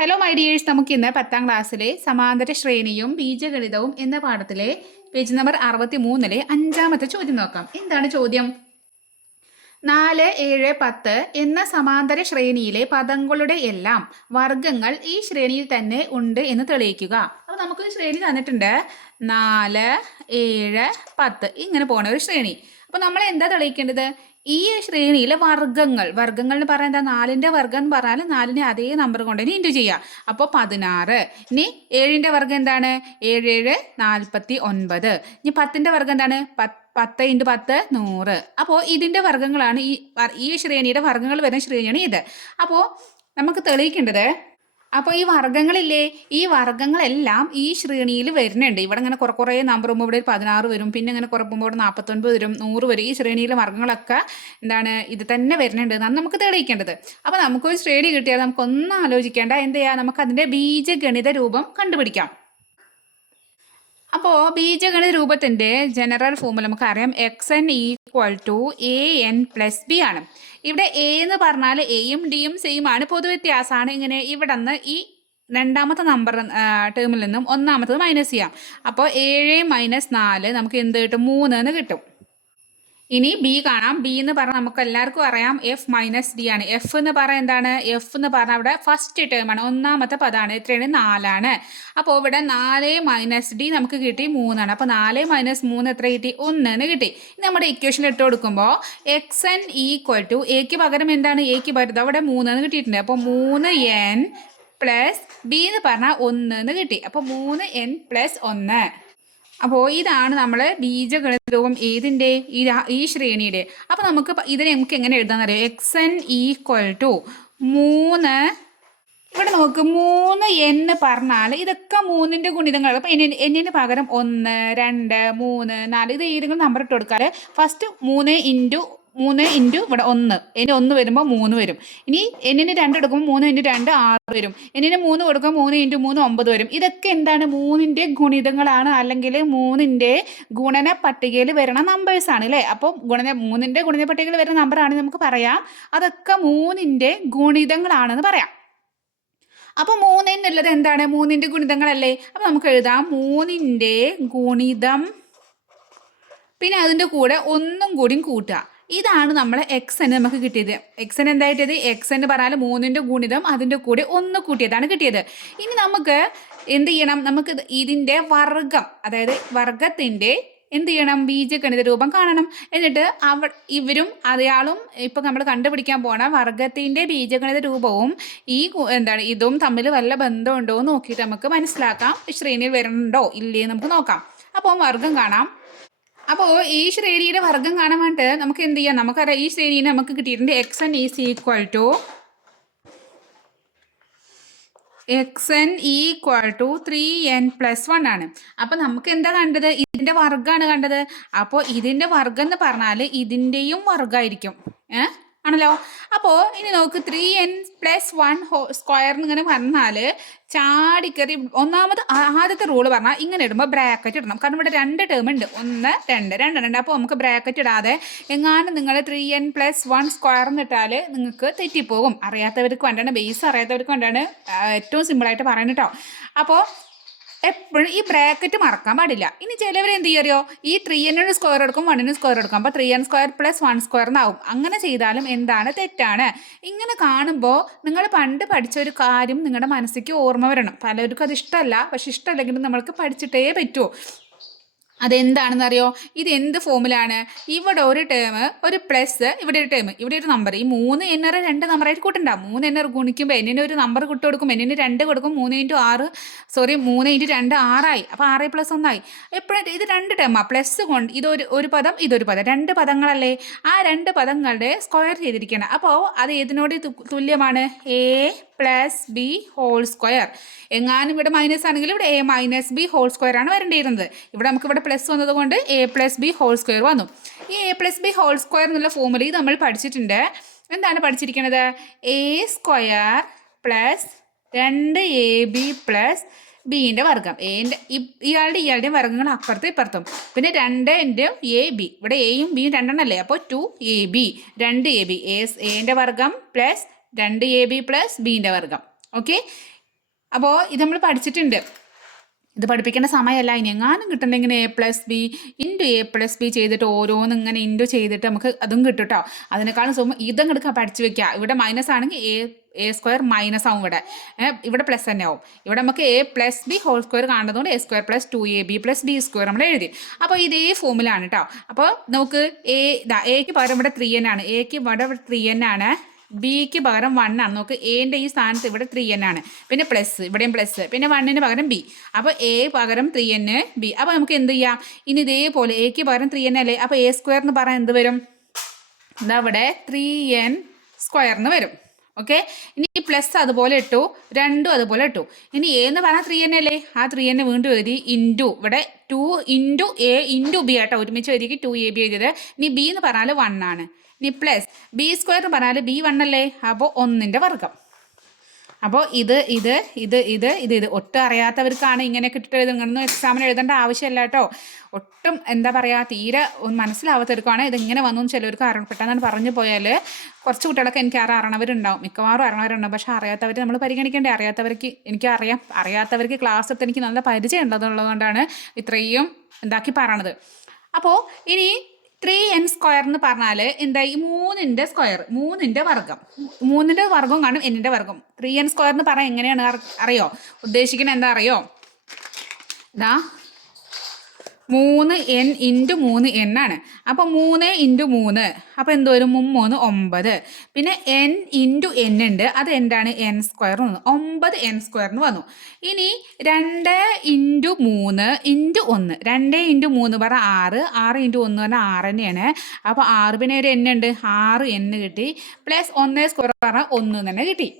Hello my dears, നമുക്ക് ഇന്ന് 10ാം ക്ലാസ്സിലെ സമാന്തര ശ്രേണിയും ബീജഗണിതവും എന്ന പാഠത്തിലെ പേജ് നമ്പർ 63-ലെ 5ാമത്തെ ചോദ്യം നോക്കാം. എന്താണ് ചോദ്യം? 4, 7, 10 എന്ന സമാന്തര ശ്രേണിയിലെ പദങ്ങളുടെ എല്ലാം വർഗങ്ങൾ ഈ ശ്രേണിയിൽ തന്നെ ഉണ്ട് എന്ന് തെളിയിക്കുക. അപ്പോൾ നമുക്ക് ശ്രേണി തന്നിട്ടുണ്ട് 4, 7, 10 ഇങ്ങനെ പോണ ഒരു ശ്രേണി. അപ്പോൾ നമ്മൾ എന്താ തെളിയിക്കേണ്ടത്? ഈ ശ്രേണിയിലെ വർഗങ്ങൾ എന്ന് പറയാൻ എന്താ? 4ന്റെ വർഗം എന്ന് പറഞ്ഞാൽ 4നെ അതേ നമ്പർ കൊണ്ട് തന്നെ ഇൻറ്റു ചെയ്യുക. അപ്പോൾ 16. ഇനി 7ന്റെ വർഗം എന്താണ്? 7 7 49. ഇനി 10ന്റെ വർഗം എന്താണ്? 10 × 10 100. അപ്പോൾ ഇതിൻ്റെ വർഗങ്ങളാണ് ഈ ശ്രേണിയുടെ വർഗങ്ങൾ വരുന്ന ശ്രേണിയാണ് ഇത്. അപ്പോൾ നമുക്ക് തെളിയിക്കേണ്ടത്, അപ്പോൾ ഈ വർഗങ്ങളില്ലേ, ഈ വർഗങ്ങളെല്ലാം ഈ ശ്രേണിയിൽ വരുന്നുണ്ട്. ഇവിടെ ഇങ്ങനെ കുറേ നമ്പർ മുമ്പ് ഇവിടെ 16 വരും, പിന്നെ ഇങ്ങനെ കുറക്കുമ്പോൾ ഇവിടെ 49 വരും, 100 വരും. ഈ ശ്രേണിയിലെ വർഗങ്ങളൊക്കെ എന്താണ്? ഇത് തന്നെ വരുന്നുണ്ട് എന്നാണ് നമുക്ക് തെളിയിക്കേണ്ടത്. അപ്പോൾ നമുക്കൊരു ശ്രേണി കിട്ടിയാൽ നമുക്കൊന്നും ആലോചിക്കേണ്ട, എന്ത് ചെയ്യുക? നമുക്ക് അതിൻ്റെ ബീജഗണിത രൂപം കണ്ടുപിടിക്കാം. അപ്പോൾ ബീജഗണിത രൂപത്തിൻ്റെ ജനറൽ ഫോമുല നമുക്കറിയാം. xn = an + b ആണ്. ഇവിടെ എ എന്ന് പറഞ്ഞാൽ എയും ഡിയും സെയിം ആണ്, പൊതുവ്യത്യാസമാണ്. ഇങ്ങനെ ഇവിടെ നിന്ന് ഈ രണ്ടാമത്തെ നമ്പർ ടേമിൽ നിന്നും ഒന്നാമത്തത് മൈനസ് ചെയ്യാം. അപ്പോൾ 7 - 4 നമുക്ക് എന്ത് കിട്ടും? 3 എന്ന് കിട്ടും. ഇനി ബി കാണാം. ബി എന്ന് പറഞ്ഞാൽ നമുക്ക് എല്ലാവർക്കും അറിയാം F - D ആണ്. എഫ് എന്ന് പറഞ്ഞാൽ എന്താണ്? എഫ് എന്ന് പറഞ്ഞാൽ അവിടെ ഫസ്റ്റ് ടേമാണ്, ഒന്നാമത്തെ പദമാണ്. എത്രയാണ്? 4 ആണ്. അപ്പോൾ ഇവിടെ 4 - D നമുക്ക് കിട്ടി 3 ആണ്. അപ്പോൾ 4 - 3 എത്ര കിട്ടി? 1 എന്ന് കിട്ടി. നമ്മുടെ ഇക്വേഷൻ ഇട്ട് കൊടുക്കുമ്പോൾ xn = എക്ക് പകരം എന്താണ്? എക്ക് പകരം അവിടെ 3 എന്ന് കിട്ടിയിട്ടുണ്ട്. അപ്പോൾ 3n + b എന്ന് പറഞ്ഞാൽ 1 എന്ന് കിട്ടി. അപ്പോൾ 3n + 1. അപ്പോൾ ഇതാണ് നമ്മൾ ബീജഗണിത രൂപം ഏതിൻ്റെ? ഈ ശ്രേണിയുടെ. അപ്പോൾ ഇതിനെ നമുക്ക് എങ്ങനെ എഴുതാമെന്നറിയാം? xn = 3. ഇവിടെ നോക്ക്, 3n പറഞ്ഞാൽ ഇതൊക്കെ 3ന്റെ ഗുണിതങ്ങൾ. അപ്പോൾ എന്നിന് പകരം 1, 2, 3, 4 ഇത് ഏതെങ്കിലും നമ്പർ ഇട്ട് കൊടുക്കാൽ ഫസ്റ്റ് 3 × ഇവിടെ 1, ഇനി 1 വരുമ്പോൾ 3 വരും. ഇനി എന്നിന് 2 എടുക്കുമ്പോൾ 3 × 2 6 വരും. എന്നിന് 3 കൊടുക്കുമ്പോൾ 3 × 3 9 വരും. ഇതൊക്കെ എന്താണ്? 3ന്റെ ഗുണിതങ്ങളാണ്, അല്ലെങ്കിൽ 3ന്റെ ഗുണന പട്ടികയിൽ വരുന്ന നമ്പേഴ്സാണ് അല്ലേ? അപ്പോൾ 3ന്റെ ഗുണന പട്ടികയിൽ വരുന്ന നമ്പറാണ് നമുക്ക് പറയാം. അതൊക്കെ 3ന്റെ ഗുണിതങ്ങളാണെന്ന് പറയാം. അപ്പോൾ 3 എന്നുള്ളത് എന്താണ്? 3ന്റെ ഗുണിതങ്ങളല്ലേ? അപ്പോൾ നമുക്ക് എഴുതാം 3ന്റെ ഗുണിതം, പിന്നെ അതിൻ്റെ കൂടെ ഒന്നും കൂടി കൂട്ടുക. ഇതാണ് നമ്മളെ xn നമുക്ക് കിട്ടിയത്. xn എന്തായിട്ടത്? xn പറഞ്ഞാൽ 3ന്റെ ഗുണിതം അതിൻ്റെ കൂടെ 1 കൂട്ടിയതാണ് കിട്ടിയത്. ഇനി നമുക്ക് എന്ത് ചെയ്യണം? നമുക്ക് ഇതിൻ്റെ വർഗം, അതായത് വർഗത്തിൻ്റെ എന്ത് ചെയ്യണം? ബീജഗണിത രൂപം കാണണം. എന്നിട്ട് ഇവരും അയാളും ഇപ്പം നമ്മൾ കണ്ടുപിടിക്കാൻ പോണ വർഗത്തിൻ്റെ ബീജഗണിത രൂപവും ഇതും തമ്മിൽ വല്ല ബന്ധമുണ്ടോ എന്ന് നോക്കിയിട്ട് നമുക്ക് മനസ്സിലാക്കാം. ശ്രേണിയിൽ വരുന്നുണ്ടോ ഇല്ലേ നമുക്ക് നോക്കാം. അപ്പോൾ വർഗം കാണാം. അപ്പോൾ ഈ ശ്രേണിയുടെ വർഗം കാണാൻ വേണ്ടിയിട്ട് നമുക്ക് എന്ത് ചെയ്യാം? നമുക്കറിയാം ഈ ശ്രേണിയിൽ നമുക്ക് കിട്ടിയിട്ടുണ്ട് xn = 3n + 1 ആണ്. അപ്പോൾ നമുക്ക് എന്താ കണ്ടത്? ഇതിൻ്റെ വർഗ്ഗമാണ് കണ്ടത്. അപ്പോൾ ഇതിൻ്റെ വർഗ്ഗം എന്ന് പറഞ്ഞാൽ ഇതിൻ്റെയും വർഗ്ഗമായിരിക്കും, ആണല്ലോ. അപ്പോൾ ഇനി നോക്ക്, 3n + 1² ഇങ്ങനെ വന്നാൽ ചാടിക്കറി ആദ്യത്തെ റൂള് പറഞ്ഞാൽ ഇങ്ങനെ ഇടുമ്പോൾ ബ്രാക്കറ്റ് ഇടണം. കാരണം ഇവിടെ 2 ടേം ഉണ്ട്, 1 2 2. അപ്പോൾ നമുക്ക് ബ്രാക്കറ്റ് ഇടാതെ എങ്ങാനും നിങ്ങൾ 3n + 1² എന്നിട്ടാൽ നിങ്ങൾക്ക് തെറ്റിപ്പോകും. അറിയാത്തവർക്ക് വേണ്ടിയാണ്, ബേസ് അറിയാത്തവർക്ക് വേണ്ടിയാണ് ഏറ്റവും സിമ്പിളായിട്ട് പറയുന്നത് കേട്ടോ. അപ്പോൾ എപ്പോഴും ഈ ബ്രാക്കറ്റ് മറക്കാൻ പാടില്ല. ഇനി ചിലവർ എന്ത് ചെയ്യോ? ഈ 3n സ്ക്വയർ എടുക്കും, 1 സ്ക്വയർ എടുക്കും. അപ്പോൾ 3n² + 1² എന്നാവും. അങ്ങനെ ചെയ്താലും എന്താണ്? തെറ്റാണ്. ഇങ്ങനെ കാണുമ്പോൾ നിങ്ങൾ പണ്ട് പഠിച്ച ഒരു കാര്യം നിങ്ങളുടെ മനസ്സിലേക്ക് ഓർമ്മ വരണം. പലർക്കും അത് ഇഷ്ടമല്ല, പക്ഷെ ഇഷ്ടമല്ലെങ്കിലും നമ്മൾക്ക് പഠിച്ചിട്ടേ പറ്റൂ. അതെന്താണെന്ന് അറിയോ? ഇത് എന്ത് ഫോമിലാണ്? ഇവിടെ ഒരു ടേം, ഒരു പ്ലസ്, ഇവിടെ ഒരു ടേം, ഇവിടെ ഒരു നമ്പർ. ഈ 3 എണ്ണർ 2 നമ്പറായിട്ട് കൂട്ടുണ്ടാവും. 3 എണ്ണർ ഗുണിക്കുമ്പോൾ എന്നിന് ഒരു നമ്പർ കൊടുക്കും, എന്നിന് 2 കൊടുക്കും. 3 × 2 6 ആയി. അപ്പോൾ 6 + 1 ആയി. എപ്പോഴും ഇത് 2 ടേമാണ്. പ്ലസ് കൊണ്ട് ഒരു പദം, ഇതൊരു പദം, 2 പദങ്ങളല്ലേ? ആ 2 പദങ്ങളുടെ സ്ക്വയർ ചെയ്തിരിക്കണം. അപ്പോൾ അത് ഏതിനോട് തുല്യമാണ്? a + b (2). എങ്ങാനും ഇവിടെ മൈനസ് ആണെങ്കിൽ ഇവിടെ a - b (2) ആണ് വരേണ്ടിയിരുന്നത്. ഇവിടെ നമുക്ക് ഇവിടെ പ്ലസ് വന്നതുകൊണ്ട് a + b (2) വന്നു. ഈ a + b (2) എന്നുള്ള ഫോമുല ഇത് നമ്മൾ പഠിച്ചിട്ടുണ്ട്. എന്താണ് പഠിച്ചിരിക്കുന്നത്? a² + 2ab + ബിൻ്റെ വർഗ്ഗം. ഇയാളുടെയും വർഗ്ഗങ്ങൾ അപ്പുറത്തും ഇപ്പുറത്തും. പിന്നെ 2 × ab, ഇവിടെ എയും ബിയും 2 അല്ലേ? അപ്പോൾ 2ab, 2ab, എൻ്റെ വർഗ്ഗം + 2ab + ബിൻ്റെ വർഗ്ഗം. ഓക്കെ. അപ്പോൾ ഇത് നമ്മൾ പഠിച്ചിട്ടുണ്ട്. ഇത് പഠിപ്പിക്കേണ്ട സമയമല്ല. ഇനി എങ്ങാനും കിട്ടണമെങ്കിൽ A+B ചെയ്തിട്ട് ഓരോന്ന് ഇങ്ങനെ ഇൻറ്റു ചെയ്തിട്ട് നമുക്ക് അതും കിട്ടും കേട്ടോ. അതിനേക്കാളും ഇതങ്ങ് എടുക്കാൻ പഠിച്ചു വെക്കുക. ഇവിടെ മൈനസ് ആണെങ്കിൽ A² മൈനസ് ആവും. ഇവിടെ പ്ലസ് തന്നെ ആവും. ഇവിടെ നമുക്ക് A+B² കാണുന്നതുകൊണ്ട് A² + 2AB+B² നമ്മൾ എഴുതി. അപ്പോൾ ഇതേ ഫോമിലാണ് കേട്ടോ. അപ്പോൾ നമുക്ക് എക്ക് പകരം ഇവിടെ 3n ആണ്. എക്ക് ഇവിടെ 3n ആണ്. ബിക്ക് പകരം 1 ആണ്. നോക്ക്, എൻ്റെ ഈ സ്ഥാനത്ത് ഇവിടെ 3n ആണ്. പിന്നെ പ്ലസ്, ഇവിടെയും പ്ലസ്, പിന്നെ 1ന് പകരം ബി. അപ്പോൾ എ പകരം 3n, ബി. അപ്പോൾ നമുക്ക് എന്ത് ചെയ്യാം? ഇനി ഇതേപോലെ എക്ക് പകരം 3n അല്ലേ? അപ്പോൾ A² എന്ന് പറയാൻ എന്ത് വരും? എന്താ ഇവിടെ 3n² വരും. ഓക്കെ. ഇനി ഈ പ്ലസ് അതുപോലെ ഇട്ടു, രണ്ടും അതുപോലെ ഇട്ടു. ഇനി എ എന്ന് പറഞ്ഞാൽ 3n അല്ലേ? ആ 3n വീണ്ടും എഴുതി ഇൻറ്റു ഇവിടെ 2 × A × B ആട്ടോ. ഒരുമിച്ച് എഴുതി 2AB എഴുതിയത്. ഇനി ബി എന്ന് പറഞ്ഞാൽ 1 ആണ്. ഇനി പ്ലസ് B² എന്ന് പറഞ്ഞാൽ B1 അല്ലേ? അപ്പോൾ 1ന്റെ വർഗ്ഗം. അപ്പോൾ ഇത് ഒട്ടും അറിയാത്തവർക്കാണ് ഇങ്ങനെയൊക്കെ ഇട്ടിട്ട് എഴുതുന്നൊന്നും എക്സാമിന് എഴുതേണ്ട ആവശ്യമില്ല കേട്ടോ. ഒട്ടും എന്താ പറയുക, തീരെ മനസ്സിലാവാത്തവർക്കാണ് ഇതിങ്ങനെ വന്നു. ചിലവർക്ക് പെട്ടെന്ന് പറഞ്ഞു പോയാൽ കുറച്ച് കുട്ടികളൊക്കെ എനിക്ക് അറിയണവരുണ്ടാവും, മിക്കവാറും അറിയണവരുണ്ടാവും. പക്ഷേ അറിയാത്തവർ നമ്മൾ പരിഗണിക്കേണ്ടേ. അറിയാത്തവർക്ക് ക്ലാസ് എടുത്ത് എനിക്ക് നല്ല പരിചയം ഉള്ളതുകൊണ്ടാണ് ഇത്രയും എന്താക്കി പറയണത്. അപ്പോൾ ഇനി 3n² എന്ന് പറഞ്ഞാൽ എന്താ? ഈ 3ന്റെ സ്ക്വയർ, 3ന്റെ വർഗ്ഗം. 3ന്റെ വർഗ്ഗം കാണും n-ന്റെ വർഗ്ഗം. 3n² എന്ന് പറയാൻ എങ്ങനെയാണ് അറിയോ? ഉദ്ദേശിക്കുന്നത് എന്താ അറിയോ? ഇതാ 3n × 3n ആണ്. അപ്പോൾ 3 × 3, അപ്പോൾ എന്ത് വരും? 3 9. പിന്നെ n × n ഉണ്ട്, അത് എന്താണ്? n² വന്നു. 9n² എന്ന് വന്നു. ഇനി 2 × 3 × 1. 2 × 3 പറഞ്ഞാൽ 6, 6 × 1 പറഞ്ഞാൽ 6 തന്നെയാണ്. അപ്പോൾ 6 പിന്നെ ഒരു n ഉണ്ട്, 6n കിട്ടി. പ്ലസ് 1² പറഞ്ഞാൽ 1 തന്നെ കിട്ടി.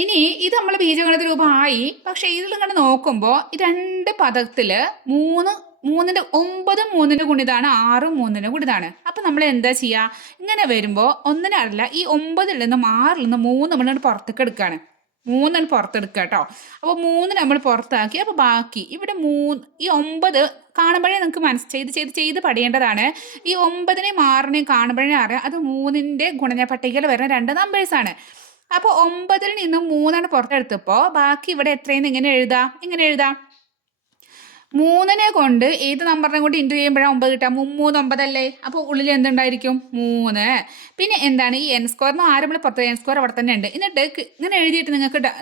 ഇനി ഇത് നമ്മൾ ബീജഗണിത രൂപമായി. പക്ഷെ ഇതിൽ ഇങ്ങനെ നോക്കുമ്പോൾ രണ്ട് പദത്തിൽ 9 3ന്റെ ഗുണിതാണ്, 6 3ന്റെ ഗുണിതാണ്. അപ്പം നമ്മൾ എന്താ ചെയ്യുക? ഇങ്ങനെ വരുമ്പോൾ ഒന്നിനല്ല, ഈ 9ൽ നിന്നും 6ൽ നിന്നും 3 നമ്മൾ പുറത്തേക്ക് എടുക്കുകയാണ്. 3 പുറത്തെടുക്കുക കേട്ടോ. അപ്പോൾ 3 നമ്മൾ പുറത്താക്കി. അപ്പോൾ ബാക്കി ഇവിടെ ഈ 9 കാണുമ്പോഴേ നിങ്ങൾക്ക് ചെയ്ത് പഠിക്കേണ്ടതാണ്. ഈ 9നെയും 6നെയും കാണുമ്പോഴേ അറിയാം അത് 3ന്റെ ഗുണന പട്ടികയിൽ വരുന്ന 2 നമ്പേഴ്സാണ്. അപ്പോൾ 9ൽ നിന്നും 3 പുറത്തെടുത്തപ്പോൾ ബാക്കി ഇവിടെ എത്രയെന്ന് ഇങ്ങനെ എഴുതാം. 3നെ കൊണ്ട് ഏത് നമ്പറിനെ കൊണ്ട് ഇൻറ്റു ചെയ്യുമ്പോഴാണ് 9 കിട്ടുക? 3 9 അല്ലേ? അപ്പോൾ ഉള്ളിൽ എന്തുണ്ടായിരിക്കും? 3. പിന്നെ എന്താണ് ഈ n² ആരും പുറത്ത് n² അവിടെ തന്നെ ഉണ്ട്. എന്നിട്ട് ഇങ്ങനെ എഴുതിയിട്ട്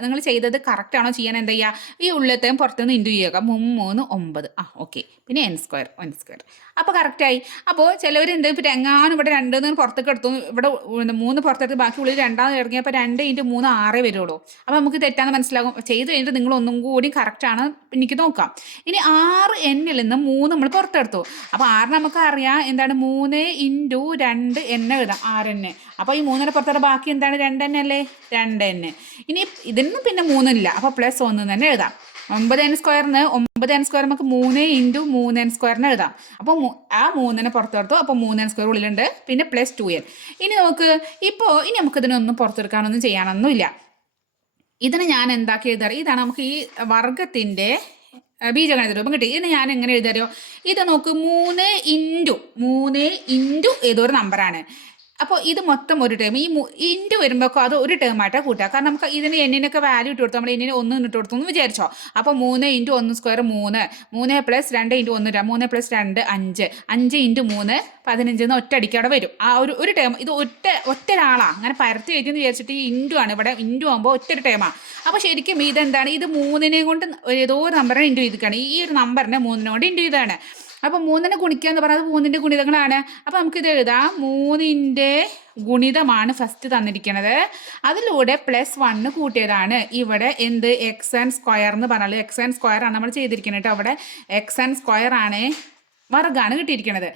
നിങ്ങൾ ചെയ്തത് കറക്റ്റ് ആണോ ചെയ്യാൻ എന്താ ചെയ്യുക? ഈ ഉള്ളിലത്തെയും പുറത്തുനിന്ന് ഇൻറ്റു ചെയ്യുക. 3 9. ഓക്കെ. പിന്നെ n². അപ്പോൾ കറക്റ്റായി. അപ്പോൾ ചിലവർ എന്ത് ഇപ്പോൾ എങ്ങാനും ഇവിടെ 2 പുറത്തേക്ക് എടുത്തു, ഇവിടെ 3 പുറത്തെടുത്ത് ബാക്കി ഉള്ളിൽ 2 ഇറങ്ങിയപ്പോൾ 2 × 3 6 വരുള്ളൂ. അപ്പോൾ നമുക്ക് തെറ്റാന്ന് മനസ്സിലാകും. ചെയ്ത് കഴിഞ്ഞിട്ട് നിങ്ങൾ ഒന്നും കൂടി കറക്റ്റാണ് എനിക്ക് നോക്കാം. ഇനി 6n-ൽ നിന്ന് 3 നമ്മൾ പുറത്തെടുത്തു. അപ്പോൾ 6 നമുക്ക് അറിയാം എന്താണ്? 3 × 2 n എഴുതാം, 6n. അപ്പോൾ ഈ 3നെ പുറത്തോടെ ബാക്കി എന്താണ്? 2n അല്ലേ? 2n. ഇനി ഇതിനും പിന്നെ 3 ഇല്ല, അപ്പോൾ പ്ലസ് 1 തന്നെ എഴുതാം. 9n² നമുക്ക് 3 × 3n² എഴുതാം. അപ്പോൾ ആ 3നെ പുറത്തെടുത്തു. അപ്പോൾ 3n² ഉള്ളിലുണ്ട്. പിന്നെ പ്ലസ് 2n. ഇനി നോക്ക്, ഇനി നമുക്കിതിനൊന്നും പുറത്തെടുക്കാനൊന്നും ചെയ്യാനൊന്നുമില്ല. ഇതിനെ ഞാൻ എന്താക്കി എഴുതാറ്? ഇതാണ് നമുക്ക് ഈ വർഗത്തിൻ്റെ ബീജഗണിത രൂപം കിട്ടി. ഇതിന് ഞാൻ എങ്ങനെ എഴുതാറോ? ഇത് നോക്ക്, 3 × ഏതോ ഒരു നമ്പറാണ്. അപ്പോൾ ഇത് മൊത്തം ഒരു ടേം. ഈ ഇൻറ്റു വരുമ്പോഴൊക്കെ അത് ഒരു ടേമായിട്ടാണ് കൂട്ടുക. കാരണം നമുക്ക് ഇതിന് എന്നിനൊക്കെ വാല്യൂ ഇട്ട് കൊടുത്തു, നമ്മൾ എന്നിന് 1 ഇട്ട് കൊടുത്തു എന്ന് വിചാരിച്ചോ. അപ്പോൾ 3 × 1² 3 പ്ലസ് 2 × 1 3 പ്ലസ് 2 5 5 × 3 15 എന്ന് ഒറ്റയടിക്ക് അവിടെ വരും. ആ ഒരു ടേം. ഇത് ഒറ്റ ഒരാളാണ് അങ്ങനെ പരത്തി എഴുതിയെന്ന് വിചാരിച്ചിട്ട് ഈ ഇൻറ്റു ആണ്. ഇവിടെ ഇൻറ്റു ആകുമ്പോൾ ഒറ്റൊരു ടേമാണ്. അപ്പോൾ ശരിക്കും ഇതെന്താണ്? ഇത് 3നെ കൊണ്ട് ഏതോ ഒരു നമ്പറിനെ ഇൻറ്റു ചെയ്തിരിക്കുകയാണ്. ഈ ഒരു നമ്പറിനെ 3നെ കൊണ്ട് ഇൻറ്റു ചെയ്താണ്. അപ്പോൾ 3നെ ഗുണിക്കുക എന്ന് പറയുന്നത് 3ന്റെ ഗുണിതങ്ങളാണ്. അപ്പോൾ നമുക്കിത് എഴുതാം. 3ന്റെ ഗുണിതമാണ് ഫസ്റ്റ് തന്നിരിക്കുന്നത്. അതിലൂടെ പ്ലസ് 1 കൂട്ടിയതാണ്. ഇവിടെ എന്ത്? xn² എന്ന് പറഞ്ഞാൽ xn² ആണ് നമ്മൾ ചെയ്തിരിക്കുന്നത് കേട്ടോ. അവിടെ xn² ആണ്, വർഗ്ഗമാണ് കിട്ടിയിരിക്കുന്നത്.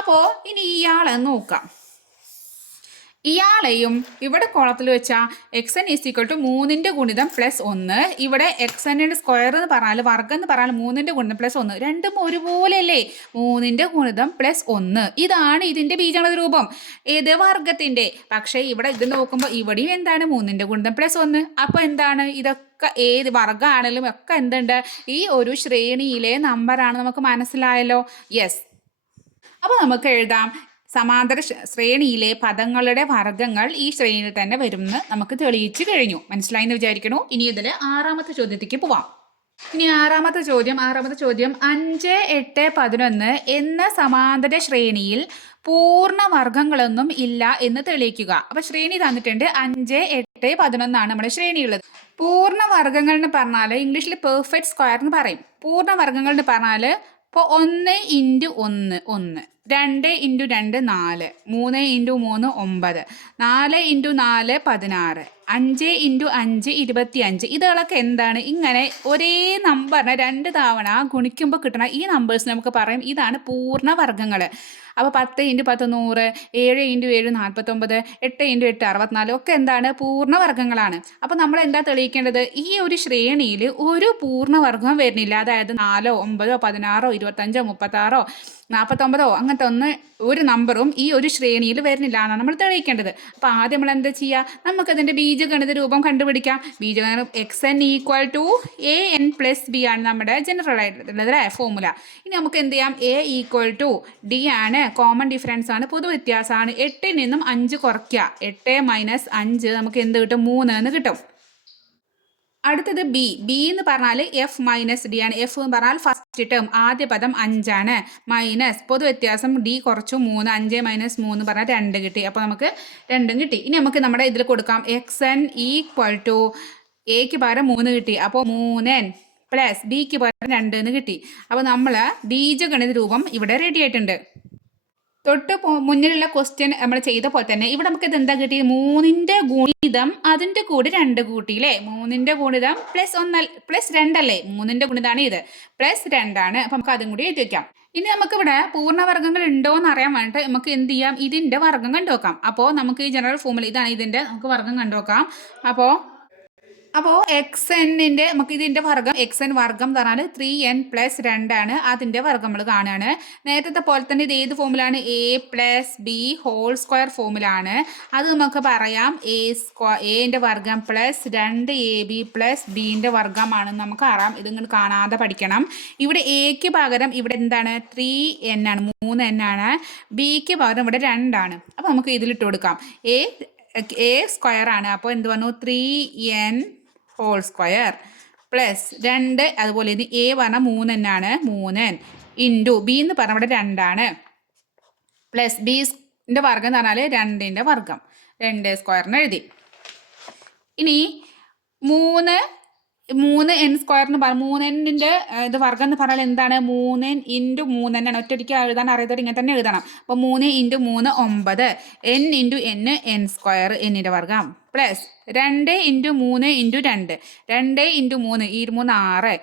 അപ്പോൾ ഇനി ഇയാളെ നോക്കാം. ഇയാളെയും ഇവിടെ കോളത്തിൽ വെച്ചാൽ xn = 3ന്റെ ഗുണിതം പ്ലസ് 1. ഇവിടെ xn-ന്റെ സ്ക്വയർ എന്ന് പറഞ്ഞാൽ വർഗ്ഗം എന്ന് പറഞ്ഞാൽ 3ന്റെ ഗുണിതം പ്ലസ് 1. രണ്ടും ഒരുപോലെ അല്ലേ? 3ന്റെ ഗുണിതം പ്ലസ് 1. ഇതാണ് ഇതിൻ്റെ ബീജഗണിത രൂപം. ഏത്? വർഗ്ഗത്തിൻ്റെ. പക്ഷേ ഇവിടെ ഇത് നോക്കുമ്പോൾ ഇവിടെയും എന്താണ്? 3ന്റെ ഗുണിതം പ്ലസ് 1. അപ്പോൾ എന്താണ്? ഇതൊക്കെ ഏത് വർഗ്ഗമാണെങ്കിലും ഒക്കെ എന്തുണ്ട്? ഈ ഒരു ശ്രേണിയിലെ നമ്പറാണ്. നമുക്ക് മനസ്സിലായല്ലോ? യെസ്. അപ്പോൾ നമുക്ക് എഴുതാം സമാന്തര ശ്രേണിയിലെ പദങ്ങളുടെ വർഗ്ഗങ്ങൾ ഈ ശ്രേണിയിൽ തന്നെ വരുമെന്ന് നമുക്ക് തെളിയിച്ചു കഴിഞ്ഞു. മനസ്സിലായി എന്ന് വിചാരിക്കണു. ഇനി ഇതിൽ ആറാമത്തെ ചോദ്യത്തേക്ക് പോവാം. ഇനി ആറാമത്തെ ചോദ്യം 5, 8, 11 എന്ന സമാന്തര ശ്രേണിയിൽ പൂർണ്ണവർഗ്ഗങ്ങളൊന്നും ഇല്ല എന്ന് തെളിയിക്കുക. അപ്പൊ ശ്രേണി തന്നിട്ടുണ്ട് 5, 8, 11 ആണ് നമ്മുടെ ശ്രേണിയുള്ളത്. പൂർണ്ണവർഗ്ഗങ്ങൾ എന്ന് പറഞ്ഞാൽ ഇംഗ്ലീഷിൽ പെർഫെക്റ്റ് സ്ക്വയർ എന്ന് പറയും. പൂർണ്ണവർഗ്ഗങ്ങൾ എന്ന് പറഞ്ഞാൽ ഇപ്പോൾ 1 × 1 1, 2 × 2 4, 3 × 3 9, 4 × 4 16, 5 × 5 25. ഇതുകളൊക്കെ എന്താണ്? ഇങ്ങനെ ഒരേ നമ്പറിനെ 2 തവണ ഗുണിക്കുമ്പോൾ കിട്ടണ ഈ നമ്പേഴ്സ് നമുക്ക് പറയും ഇതാണ് പൂർണ്ണവർഗ്ഗങ്ങൾ. അപ്പോൾ 10 × 10 100, 7 × 7 49, 8 × 8 64 ഒക്കെ എന്താണ്? പൂർണ്ണവർഗ്ഗങ്ങളാണ്. അപ്പോൾ നമ്മൾ എന്താ തെളിയിക്കേണ്ടത്? ഈ ഒരു ശ്രേണിയിൽ ഒരു പൂർണ്ണവർഗ്ഗം വരുന്നില്ല. അതായത് 4, 9, 16, 25, 36, 49 അങ്ങനത്തെ ഒരു നമ്പറും ഈ ഒരു ശ്രേണിയിൽ വരുന്നില്ല എന്നാണ് നമ്മൾ തെളിയിക്കേണ്ടത്. അപ്പോൾ ആദ്യം നമ്മൾ എന്താ ചെയ്യുക? നമുക്കതിൻ്റെ ബീജഗണിത രൂപം കണ്ടുപിടിക്കാം. ബീജഗണിതം xn = an + b ആണ് നമ്മുടെ ജനറൽ ആയിട്ടുള്ളത് അല്ലേ ഫോർമുല. ഇനി നമുക്ക് എന്ത് ചെയ്യാം? a = d ആണ്, കോമൺ ഡിഫറൻസ് ആണ്, പൊതു വ്യത്യാസമാണ്. 8ൽ നിന്നും 5 കുറയ്ക്കുക. 8 - 5 നമുക്ക് എന്ത് കിട്ടും? 3 എന്ന് കിട്ടും. അടുത്തത് ബി എന്ന് പറഞ്ഞാൽ f - d ആണ്. f എന്ന് പറഞ്ഞാൽ ഫസ്റ്റ് ടേം ആദ്യ പദം 5 ആണ്, മൈനസ് പൊതു വ്യത്യാസം d കുറച്ചു 3, 5 - 3 പറഞ്ഞാൽ 2 കിട്ടി. അപ്പോൾ നമുക്ക് 2 കിട്ടി. ഇനി നമുക്ക് നമ്മുടെ ഇതിൽ കൊടുക്കാം xn = എക്ക് പകരം 3 കിട്ടി. അപ്പോൾ 3n + bക്ക് പകരം 2 എന്ന് കിട്ടി. അപ്പോൾ നമ്മൾ ബീജഗണിത രൂപം ഇവിടെ റെഡി ആയിട്ടുണ്ട്. തൊട്ട് മുന്നിലുള്ള ക്വസ്റ്റ്യൻ നമ്മൾ ചെയ്ത പോലെ തന്നെ ഇവിടെ നമുക്ക് ഇത് എന്താ കിട്ടി? 3ന്റെ ഗുണിതം അതിൻ്റെ കൂടെ 2 കൂട്ടി അല്ലേ? 3ന്റെ ഗുണിതം +2 അല്ലേ? 3ന്റെ ഗുണിതാണ് ഇത്, +2 ആണ്. അപ്പം നമുക്ക് അതും കൂടി എഴുതി വയ്ക്കാം. ഇനി നമുക്കിവിടെ പൂർണ്ണവർഗ്ഗങ്ങൾ ഉണ്ടോ എന്ന് അറിയാൻ വേണ്ടിയിട്ട് നമുക്ക് എന്ത് ചെയ്യാം? ഇതിൻ്റെ വർഗ്ഗം കണ്ടുനോക്കാം. അപ്പോൾ നമുക്ക് ഈ ജനറൽ ഫോർമുല ഇതാണ്, ഇതിൻ്റെ നമുക്ക് വർഗ്ഗം കണ്ടുനോക്കാം. അപ്പോൾ xnൻ്റെ നമുക്ക് ഇതിൻ്റെ വർഗ്ഗം xn വർഗ്ഗം എന്ന് പറഞ്ഞാൽ 3n + 2 ആണ്. അതിൻ്റെ വർഗ്ഗം നമ്മൾ കാണുകയാണ്. നേരത്തെ പോലെ തന്നെ ഇത് ഏത് ഫോമുലാണ്? a + b ഹോൾ ഫോമുല ആണ്. അത് നമുക്ക് പറയാം എന്റെ വർഗ്ഗം +2ab + bന്റെ വർഗ്ഗമാണെന്ന് നമുക്ക് അറിയാം. ഇതിങ്ങനെ കാണാതെ പഠിക്കണം. ഇവിടെ എക്ക് പകരം ഇവിടെ എന്താണ്? 3n ആണ്, 3n ആണ്. ബിക്ക് പകരം ഇവിടെ 2 ആണ്. അപ്പോൾ നമുക്ക് ഇതിലിട്ട് കൊടുക്കാം. a സ്ക്വയർ ആണ്. അപ്പോൾ എന്ത് വന്നു? 3n whole square +2. അതുപോലെ ഇത് a പറഞ്ഞാൽ 3n ആണ്, 3n ഇൻറ്റു ബി എന്ന് പറഞ്ഞാൽ ഇവിടെ 2 ആണ്, പ്ലസ് ബിൻ്റെ വർഗ്ഗം എന്ന് പറഞ്ഞാൽ 2ന്റെ വർഗ്ഗം, 2 സ്ക്വയറിന് എഴുതി. ഇനി 3n² എന്ന് പറയും. 3nൻ്റെ ഇത് വർഗ്ഗം എന്ന് പറഞ്ഞാൽ എന്താണ്? 3n × 3n ആണ്. ഒറ്റയ്ക്ക് എഴുതാൻ അറിയാത്തവർ ഇങ്ങനെ തന്നെ എഴുതണം. അപ്പോൾ 3 × 3 9, n × n n², എന്നിൻ്റെ വർഗ്ഗം +2 × 3 × 2, 2 × 3 23 6,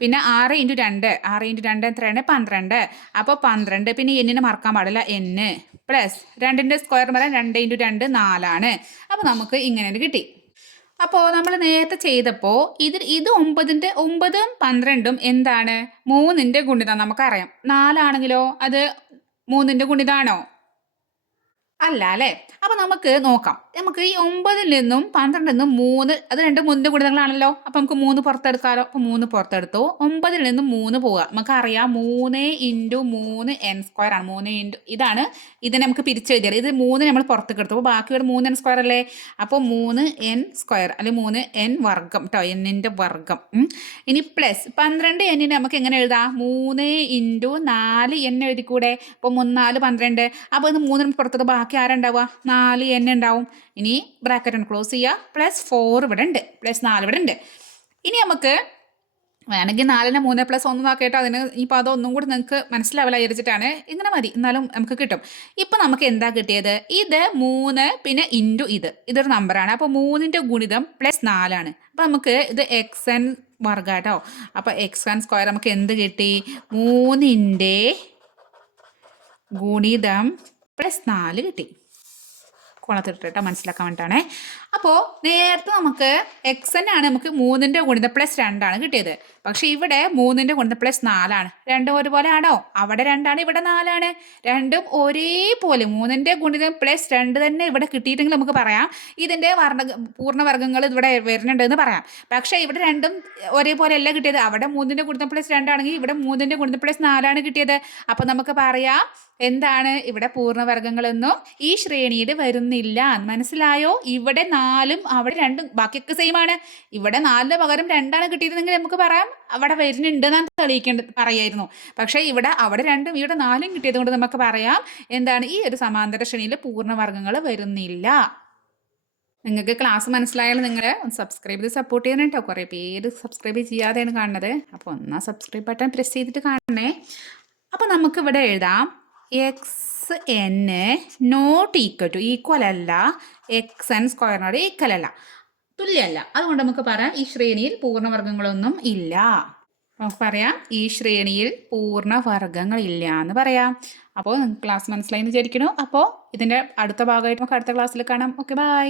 പിന്നെ 6 × 2 6 × 2 എത്രയാണ്? 12. അപ്പോൾ 12, പിന്നെ എന്നിനെ മറക്കാൻ പാടില്ല, n +2ന്റെ സ്ക്വയർ പറയാൻ 2 × 2 4 ആണ്. അപ്പോൾ നമുക്ക് ഇങ്ങനെ കിട്ടി. അപ്പോൾ നമ്മൾ നേരത്തെ ചെയ്തപ്പോൾ ഇത് 9ന്റെ 9ഉം 12ഉം എന്താണ്? 3ന്റെ ഗുണിതം നമുക്കറിയാം. 4 ആണെങ്കിലോ അത് 3ന്റെ ഗുണിതാണോ? അല്ല അല്ലേ? അപ്പോൾ നമുക്ക് നോക്കാം. നമുക്ക് ഈ 9ൽ നിന്നും 12ൽ നിന്നും 3, അത് 2 3ന്റെ ഗുണിതങ്ങളാണല്ലോ. അപ്പോൾ നമുക്ക് 3 പുറത്തെടുക്കാമല്ലോ. അപ്പോൾ 3 പുറത്തെടുത്തു. 9ൽ നിന്നും 3 പോവുക. നമുക്കറിയാം 3 × 3 n² ആണ്. 3 ഇതാണ്, ഇതിനെ നമുക്ക് പിരിച്ചെഴുതിയാൽ ഇത് 3 നമ്മൾ പുറത്തേക്ക് എടുത്തു. അപ്പോൾ ബാക്കി ഇവിടെ 3n² അല്ലേ? അപ്പോൾ 3n² അല്ലെങ്കിൽ 3n വർഗ്ഗം കേട്ടോ, എന്നിൻ്റെ വർഗ്ഗം. ഇനി പ്ലസ് 12n നമുക്ക് എങ്ങനെ എഴുതാം? 3 × 4n എഴുതിക്കൂടെ? അപ്പോൾ 3 4 12. അപ്പോൾ ഇത് 3 പുറത്തത് ബാക്കി ആരുണ്ടാവുക? 4n ഉണ്ടാവും. ഇനി ബ്രാക്കറ്റ് ഒന്ന് ക്ലോസ് ചെയ്യുക. +4 ഇവിടെ ഉണ്ട്, +4 ഇവിടെ ഉണ്ട്. ഇനി നമുക്ക് വേണമെങ്കിൽ 4നെ 3 + 1 ആക്കിയിട്ട് അതിന് ഈ പദം ഒന്നും കൂടി നിങ്ങൾക്ക് മനസ്സിലാവില്ല വിചാരിച്ചിട്ടാണ്. ഇങ്ങനെ മതി, എന്നാലും നമുക്ക് കിട്ടും. ഇപ്പം നമുക്ക് എന്താ കിട്ടിയത്? ഇത് 3 പിന്നെ ഇൻറ്റു ഇതൊരു നമ്പറാണ്. അപ്പോൾ 3ന്റെ ഗുണിതം +4 ആണ്. അപ്പോൾ നമുക്ക് ഇത് xn വർഗ്ഗം കേട്ടോ. അപ്പോൾ xn² നമുക്ക് എന്ത് കിട്ടി? 3ന്റെ ഗുണിതം +4 കിട്ടി. കുളത്തിട്ടിട്ട് മനസ്സിലാക്കാൻ വേണ്ടിയിട്ടാണ്. അപ്പോൾ നേരത്തെ നമുക്ക് xn ആണ്, നമുക്ക് 3ന്റെ ഗുണിതം +2 ആണ് കിട്ടിയത്. പക്ഷേ ഇവിടെ 3ന്റെ ഗുണിതം +4 ആണ്. രണ്ടും ഒരുപോലെ ആണോ? അവിടെ 2 ആണ്, ഇവിടെ 4 ആണ്. രണ്ടും ഒരേപോലെ 3ന്റെ ഗുണിതം +2 തന്നെ ഇവിടെ കിട്ടിയിട്ടെങ്കിൽ നമുക്ക് പറയാം ഇതിൻ്റെ പൂർണ്ണവർഗ്ഗങ്ങൾ ഇവിടെ വരുന്നുണ്ടെന്ന് പറയാം. പക്ഷേ ഇവിടെ രണ്ടും ഒരേപോലെ അല്ല കിട്ടിയത്. അവിടെ 3ന്റെ ഗുണിതം +2 ആണെങ്കിൽ ഇവിടെ 3ന്റെ ഗുണിതം +4 ആണ് കിട്ടിയത്. അപ്പോൾ നമുക്ക് പറയാം എന്താണ് ഇവിടെ പൂർണ്ണവർഗങ്ങളൊന്നും ഈ ശ്രേണിയിൽ വരുന്നില്ല. മനസ്സിലായോ? ഇവിടെ 4ഉം അവിടെ 2ഉം ബാക്കിയൊക്കെ സെയിം ആണ്. ഇവിടെ 4ന് പകരം 2ആണ് കിട്ടിയിരുന്നെങ്കിൽ നമുക്ക് പറയാം അവിടെ വരുന്നുണ്ടെന്നാണ് പറയായിരുന്നു. പക്ഷേ അവിടെ 2ഉം ഇവിടെ 4ഉം കിട്ടിയത് കൊണ്ട് നമുക്ക് പറയാം എന്താണ് ഈ ഒരു സമാന്തര ശ്രേണിയിൽ പൂർണ്ണവർഗങ്ങൾ വരുന്നില്ല. നിങ്ങൾക്ക് ക്ലാസ് മനസ്സിലായാലും നിങ്ങൾ ഒന്ന് സബ്സ്ക്രൈബ് ചെയ്ത് സപ്പോർട്ട് ചെയ്യണം കേട്ടോ. കുറേ പേര് സബ്സ്ക്രൈബ് ചെയ്യാതെയാണ് കാണുന്നത്. അപ്പോൾ ഒന്ന് സബ്സ്ക്രൈബ് ബട്ടൺ പ്രസ് ചെയ്തിട്ട് കാണണേ. അപ്പോൾ നമുക്കിവിടെ എഴുതാം എക്സ് എൻ നോട്ട് ഈക്വൽ അല്ല, എക്സ് എൻ സ്ക്വയറിനോട് ഈക്വൽ അല്ല, തുല്യമല്ല. അതുകൊണ്ട് നമുക്ക് പറയാം ഈ ശ്രേണിയിൽ പൂർണ്ണവർഗങ്ങളൊന്നും ഇല്ല. നമുക്ക് പറയാം ഈ ശ്രേണിയിൽ പൂർണ്ണവർഗങ്ങൾ ഇല്ല എന്ന് പറയാം. അപ്പോൾ നിങ്ങൾക്ക് ക്ലാസ് മനസ്സിലായി എന്ന് വിചാരിക്കുന്നു. അപ്പോൾ ഇതിൻ്റെ അടുത്ത ഭാഗമായിട്ട് നമുക്ക് അടുത്ത ക്ലാസ്സിൽ കാണാം. Okay, by.